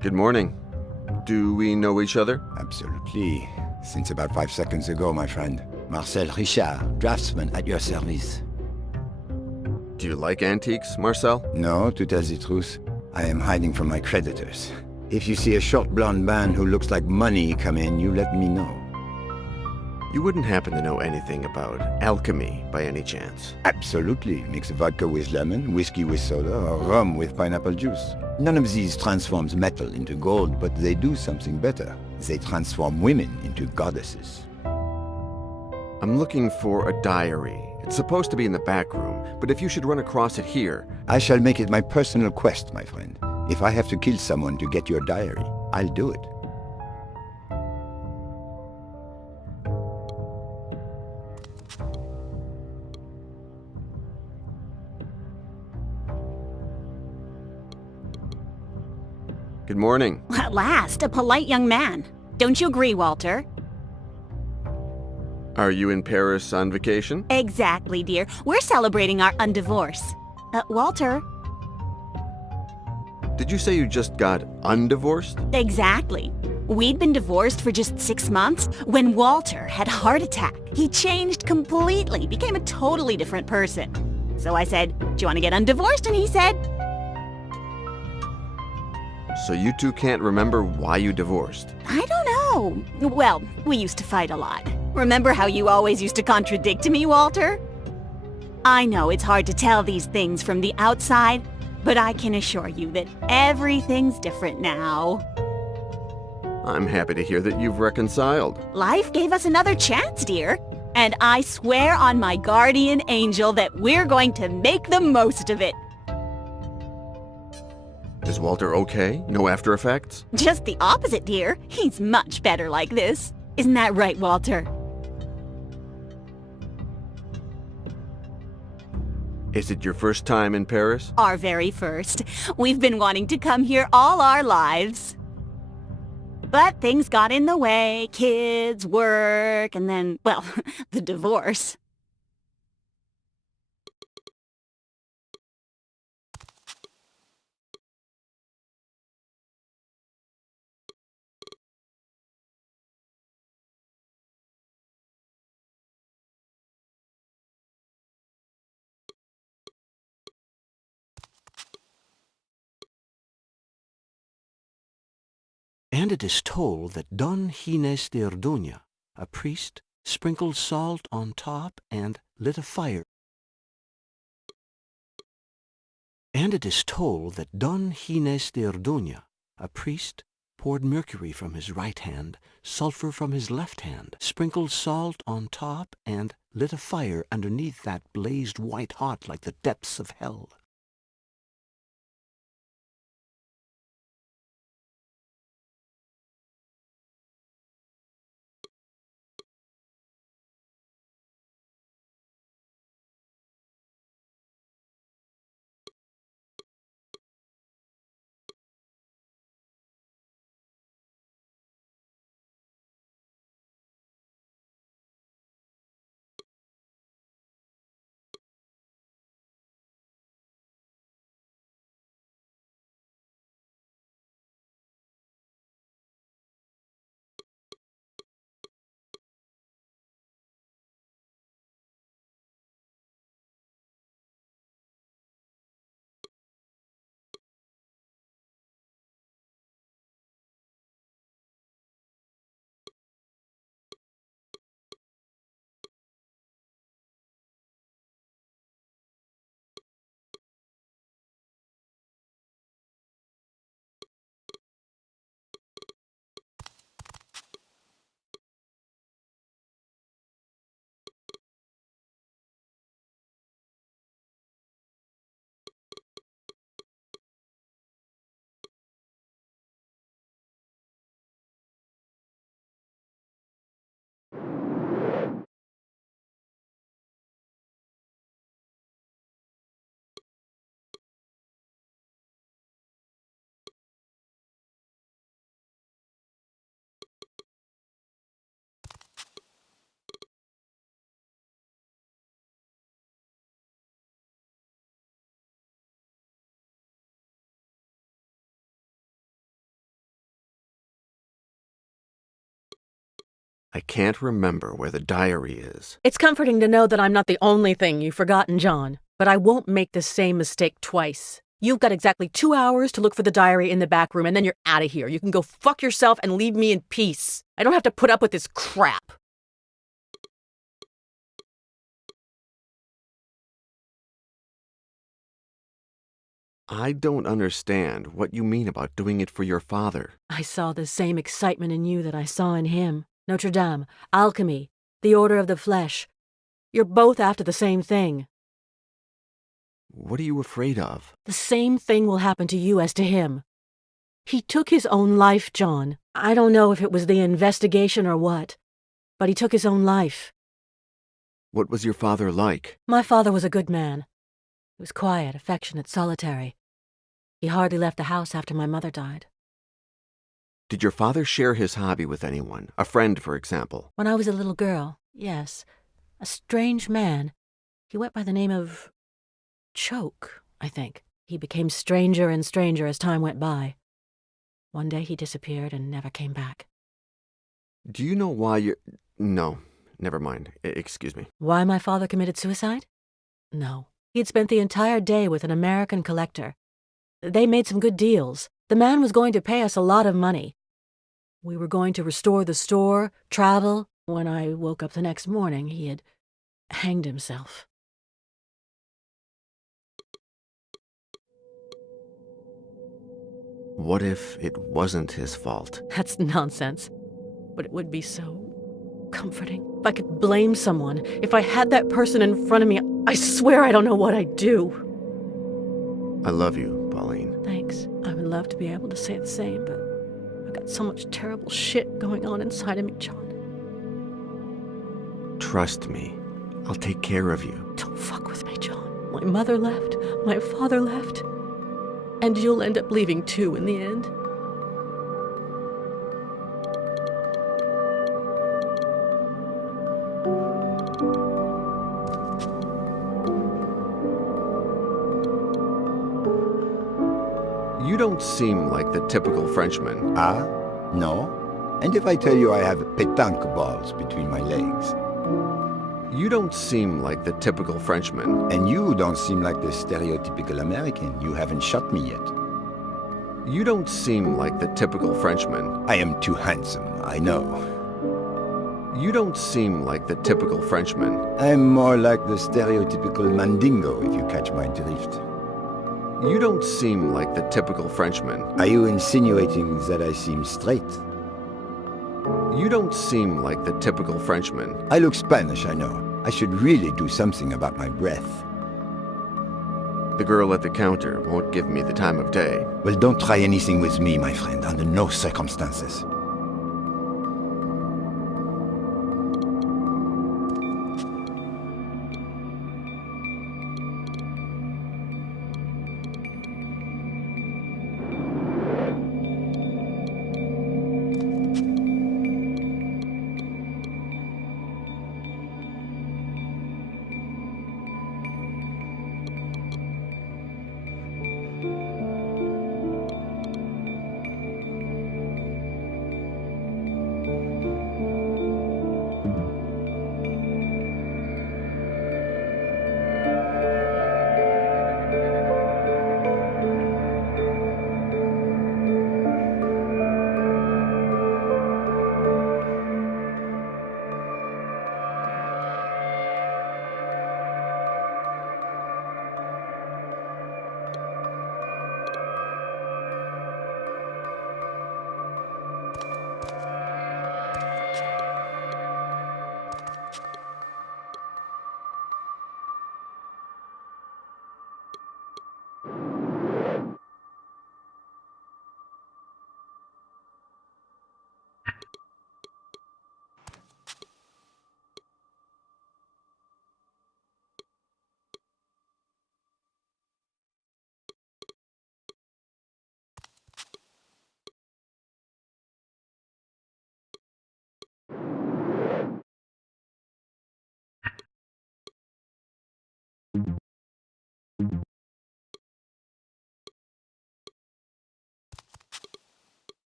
Good morning. Do we know each other? Absolutely. Since about 5 seconds ago, my friend. Marcel Richard, draftsman at your service. Do you like antiques, Marcel? No, to tell the truth, I am hiding from my creditors. If you see a short blonde man who looks like money come in, you let me know. You wouldn't happen to know anything about alchemy by any chance? Absolutely. Mix vodka with lemon, whiskey with soda, or rum with pineapple juice. None of these transforms metal into gold, but they do something better. They transform women into goddesses. I'm looking for a diary. It's supposed to be in the back room, but if you should run across it here... I shall make it my personal quest, my friend. If I have to kill someone to get your diary, I'll do it. Good morning. At last, a polite young man. Don't you agree, Walter? Are you in Paris on vacation? Exactly, dear. We're celebrating our undivorce. Walter? Did you say you just got undivorced? Exactly. We'd been divorced for just 6 months when Walter had a heart attack. He changed completely, became a totally different person. So I said, "Do you want to get undivorced?" And he said... So you two can't remember why you divorced? I don't know. Well, we used to fight a lot. Remember how you always used to contradict me, Walter? I know it's hard to tell these things from the outside, but I can assure you that everything's different now. I'm happy to hear that you've reconciled. Life gave us another chance, dear. And I swear on my guardian angel that we're going to make the most of it. Is Walter okay? No after effects? Just the opposite, dear. He's much better like this. Isn't that right, Walter? Is it your first time in Paris? Our very first. We've been wanting to come here all our lives. But things got in the way. Kids, work, and then, well, the divorce. And it is told that Don Gines de Orduña, a priest, sprinkled salt on top and lit a fire. And it is told that Don Gines de Orduña, a priest, poured mercury from his right hand, sulfur from his left hand, sprinkled salt on top, and lit a fire underneath that blazed white hot like the depths of hell. I can't remember where the diary is. It's comforting to know that I'm not the only thing you've forgotten, John. But I won't make the same mistake twice. You've got exactly 2 hours to look for the diary in the back room, and then you're out of here. You can go fuck yourself and leave me in peace. I don't have to put up with this crap. I don't understand what you mean about doing it for your father. I saw the same excitement in you that I saw in him. Notre Dame, alchemy, the Order of the Flesh. You're both after the same thing. What are you afraid of? The same thing will happen to you as to him. He took his own life, John. I don't know if it was the investigation or what, but he took his own life. What was your father like? My father was a good man. He was quiet, affectionate, solitary. He hardly left the house after my mother died. Did your father share his hobby with anyone? A friend, for example? When I was a little girl, yes. A strange man. He went by the name of Choke, I think. He became stranger and stranger as time went by. One day he disappeared and never came back. Do you know why you... No, never mind. Excuse me. Why my father committed suicide? No. He'd spent the entire day with an American collector. They made some good deals. The man was going to pay us a lot of money. We were going to restore the store, travel. When I woke up the next morning, he had hanged himself. What if it wasn't his fault? That's nonsense. But it would be so comforting. If I could blame someone, if I had that person in front of me, I swear I don't know what I'd do. I love you, Pauline. Thanks. I would love to be able to say the same, but I've got so much terrible shit going on inside of me, John. Trust me. I'll take care of you. Don't fuck with me, John. My mother left. My father left. And you'll end up leaving too in the end. You don't seem like the typical Frenchman. Ah? No? And if I tell you I have pétanque balls between my legs? You don't seem like the typical Frenchman. And you don't seem like the stereotypical American. You haven't shot me yet. You don't seem like the typical Frenchman. I am too handsome, I know. You don't seem like the typical Frenchman. I'm more like the stereotypical Mandingo, if you catch my drift. You don't seem like the typical Frenchman. Are you insinuating that I seem straight? You don't seem like the typical Frenchman. I look Spanish, I know. I should really do something about my breath. The girl at the counter won't give me the time of day. Well, don't try anything with me, my friend, under no circumstances.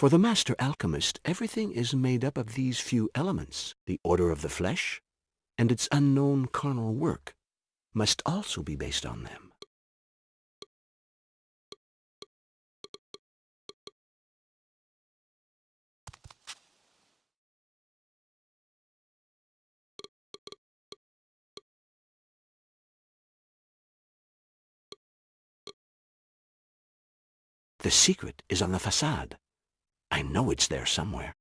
For the master alchemist, everything is made up of these few elements. The order of the flesh and its unknown carnal work must also be based on them. The secret is on the facade. I know it's there somewhere.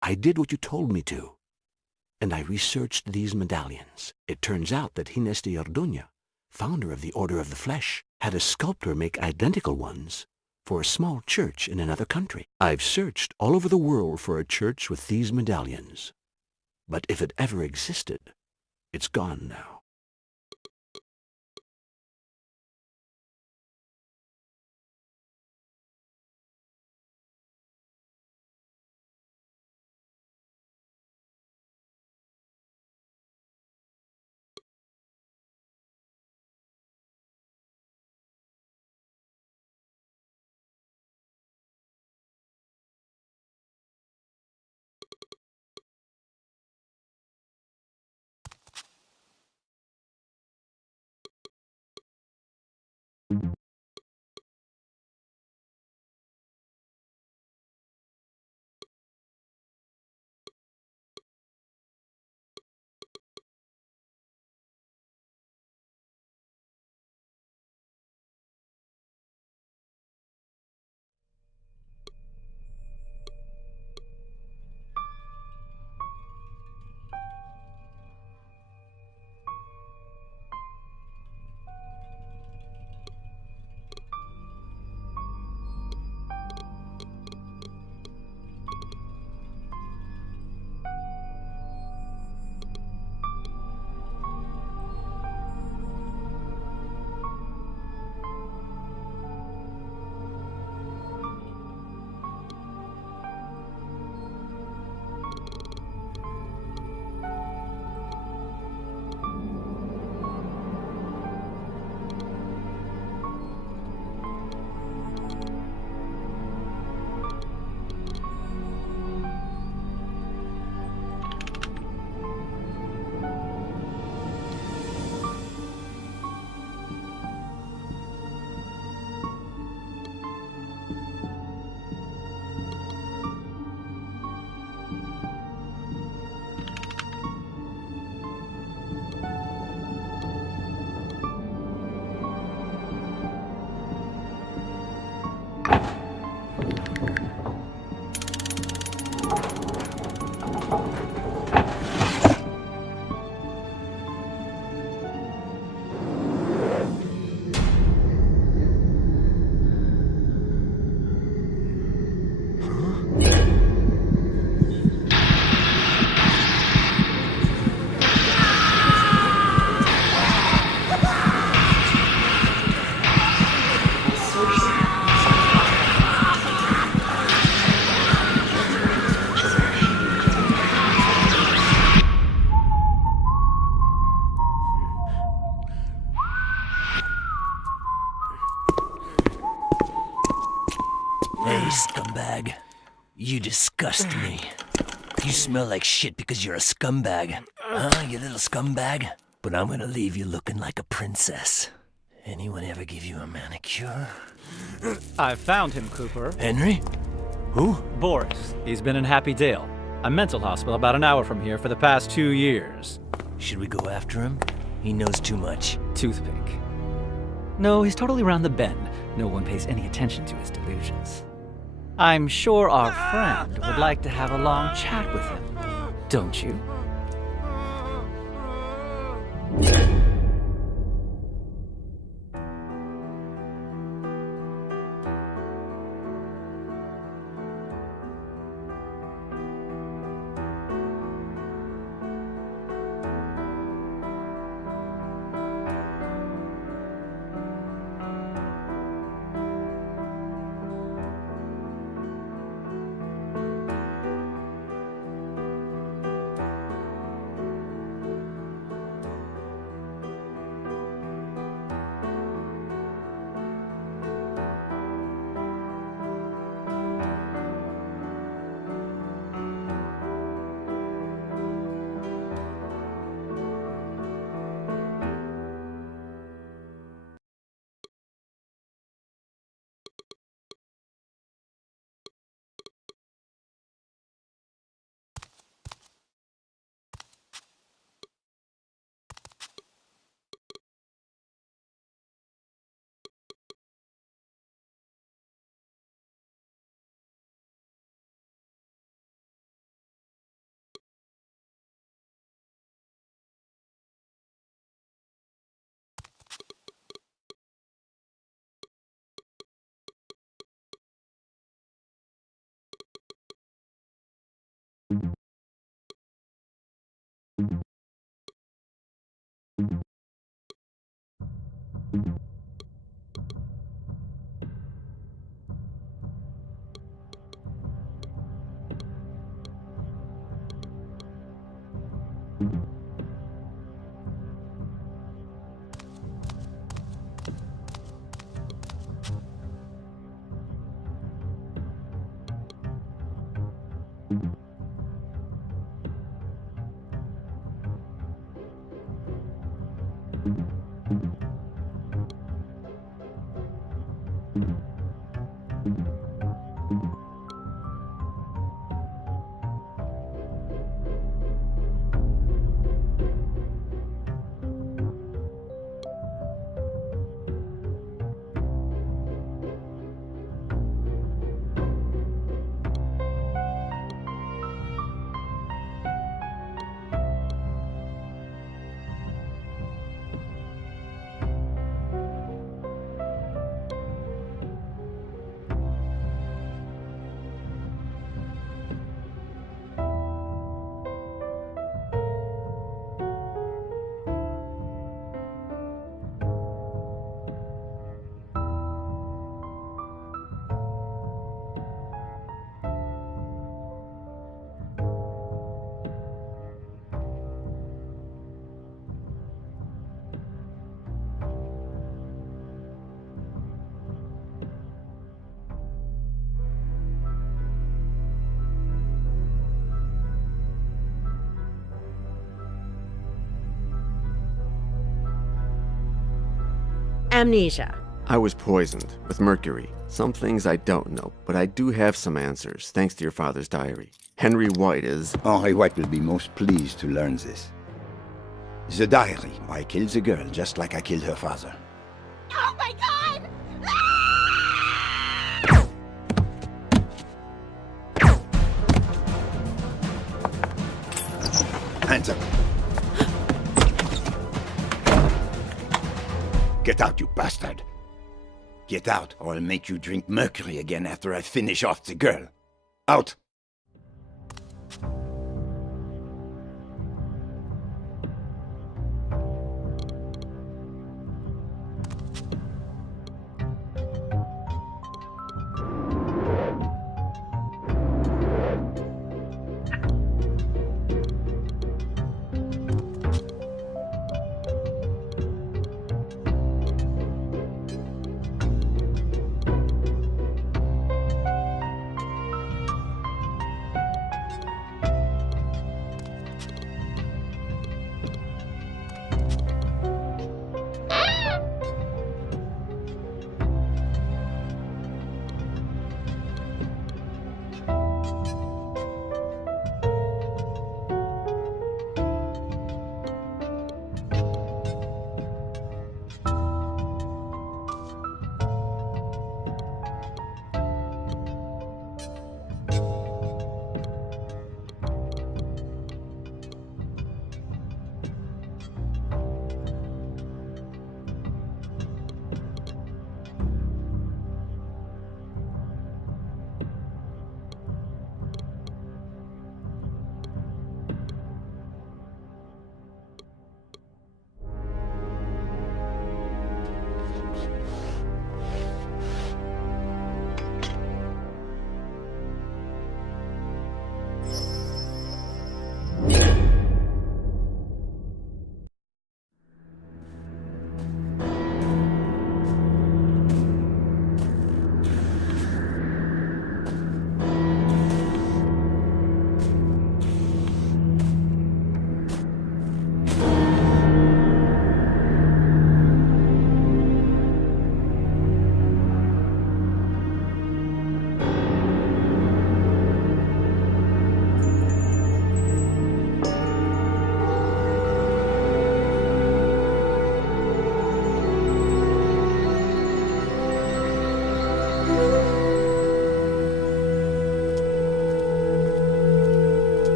I did what you told me to, and I researched these medallions. It turns out that Gines de Orduña, founder of the Order of the Flesh, had a sculptor make identical ones for a small church in another country. I've searched all over the world for a church with these medallions, but if it ever existed, it's gone now. Hey, scumbag. You disgust me. You smell like shit because you're a scumbag. Huh, you little scumbag? But I'm gonna leave you looking like a princess. Anyone ever give you a manicure? I found him, Cooper. Henry? Who? Boris. He's been in Happy Dale, a mental hospital about an hour from here for the past 2 years. Should we go after him? He knows too much. Toothpick. No, he's totally round the bend. No one pays any attention to his delusions. I'm sure our friend would like to have a long chat with him. Don't you? Amnesia. I was poisoned with mercury. Some things I don't know, but I do have some answers, thanks to your father's diary. Henry White is... Henry White will be most pleased to learn this. The diary. I killed the girl just like I killed her father. Oh my god! Hands up. Get out, you bastard. Get out, or I'll make you drink mercury again after I finish off the girl. Out!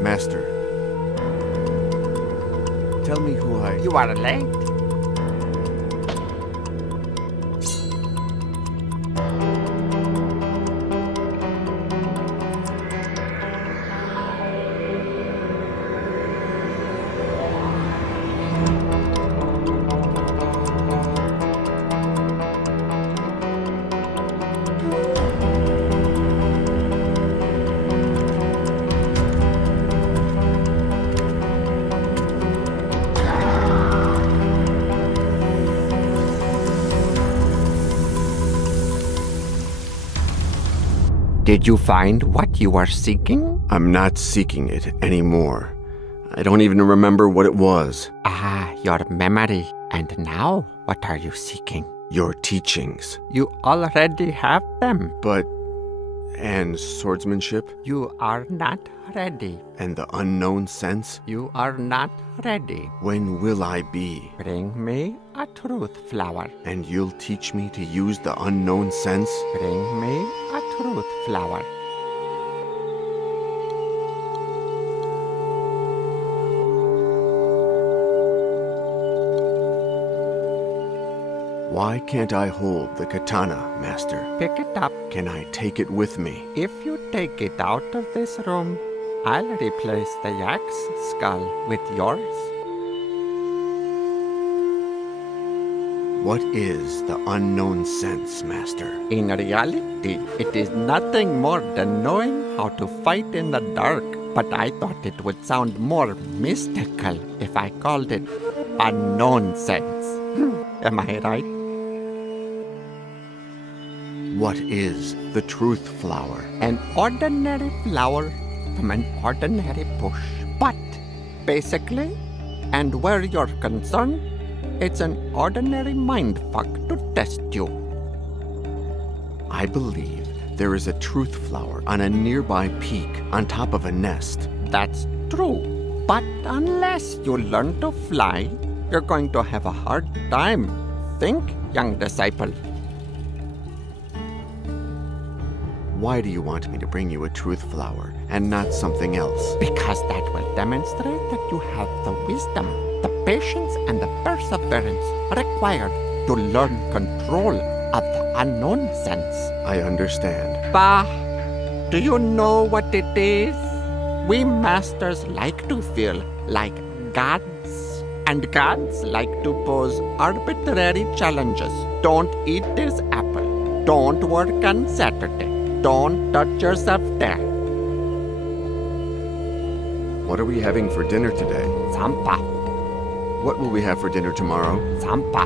Master, tell me who I... You are late. Did you find what you were seeking? I'm not seeking it anymore. I don't even remember what it was. Ah, your memory. And now, what are you seeking? Your teachings. You already have them. But... and swordsmanship? You are not ready. And the unknown sense? You are not ready. When will I be? Bring me a truth flower. And you'll teach me to use the unknown sense? Bring me a truth flower. Why can't I hold the katana, Master? Pick it up. Can I take it with me? If you take it out of this room, I'll replace the yak's skull with yours. What is the unknown sense, Master? In reality, it is nothing more than knowing how to fight in the dark. But I thought it would sound more mystical if I called it unknown sense. Am I right? What is the truth flower? An ordinary flower from an ordinary bush. But, basically, and where you're concerned, it's an ordinary mindfuck to test you. I believe there is a truth flower on a nearby peak on top of a nest. That's true. But unless you learn to fly, you're going to have a hard time. Think, young disciple. Why do you want me to bring you a truth flower and not something else? Because that will demonstrate that you have the wisdom, the patience, and the perseverance required to learn control of the unknown sense. I understand. Bah! Do you know what it is? We masters like to feel like gods. And gods like to pose arbitrary challenges. Don't eat this apple. Don't work on Saturday. Don't touch yourself there. What are we having for dinner today? Zampa. What will we have for dinner tomorrow? Zampa.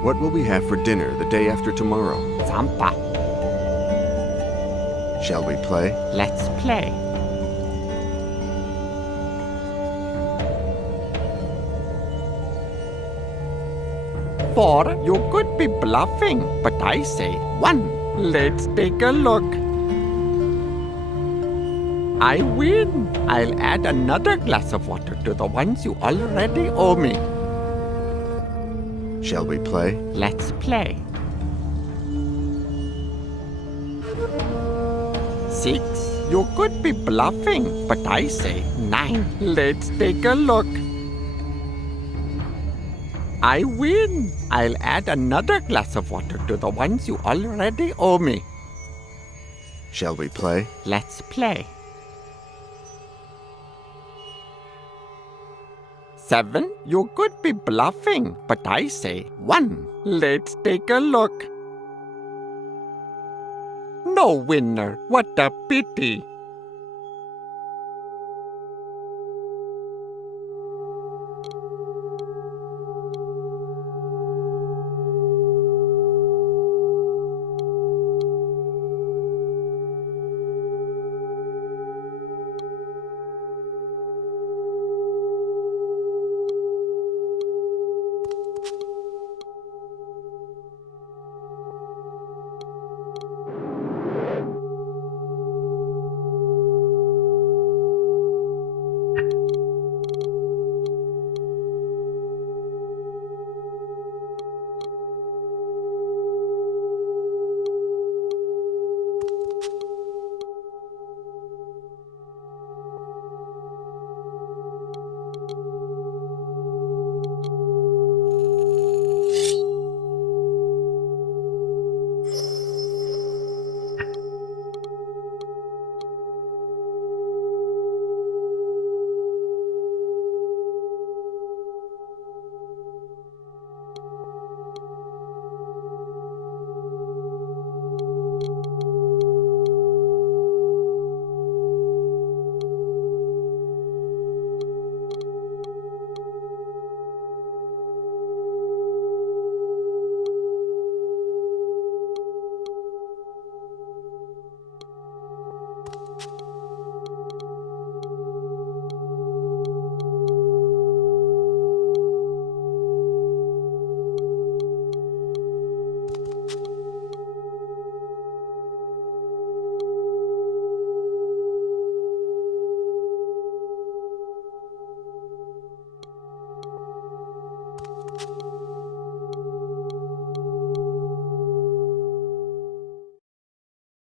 What will we have for dinner the day after tomorrow? Zampa. Shall we play? Let's play. Four, you could be bluffing, but I say one. Let's take a look. I win. I'll add another glass of water to the ones you already owe me. Shall we play? Let's play. 6, you could be bluffing, but I say 9. Let's take a look. I win. I'll add another glass of water to the ones you already owe me. Shall we play? Let's play. 7, you could be bluffing, but I say 1. Let's take a look. No winner. What a pity.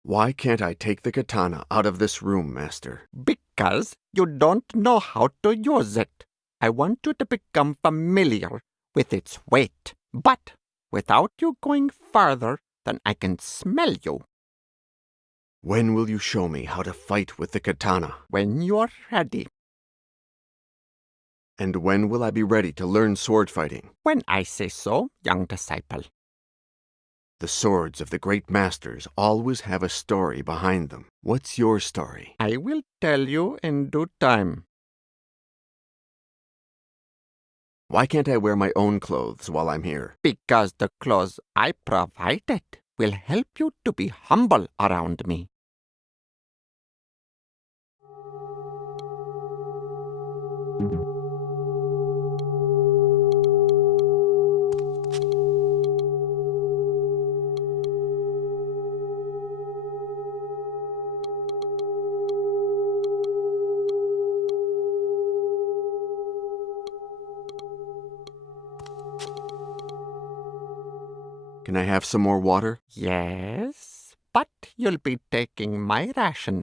Why can't I take the katana out of this room, Master? Because you don't know how to use it. I want you to become familiar with its weight, but without you going further than I can smell you. When will you show me how to fight with the katana? When you're ready. And when will I be ready to learn sword fighting? When I say so, young disciple. The swords of the great masters always have a story behind them. What's your story? I will tell you in due time. Why can't I wear my own clothes while I'm here? Because the clothes I provided will help you to be humble around me. Can I have some more water? Yes, but you'll be taking my ration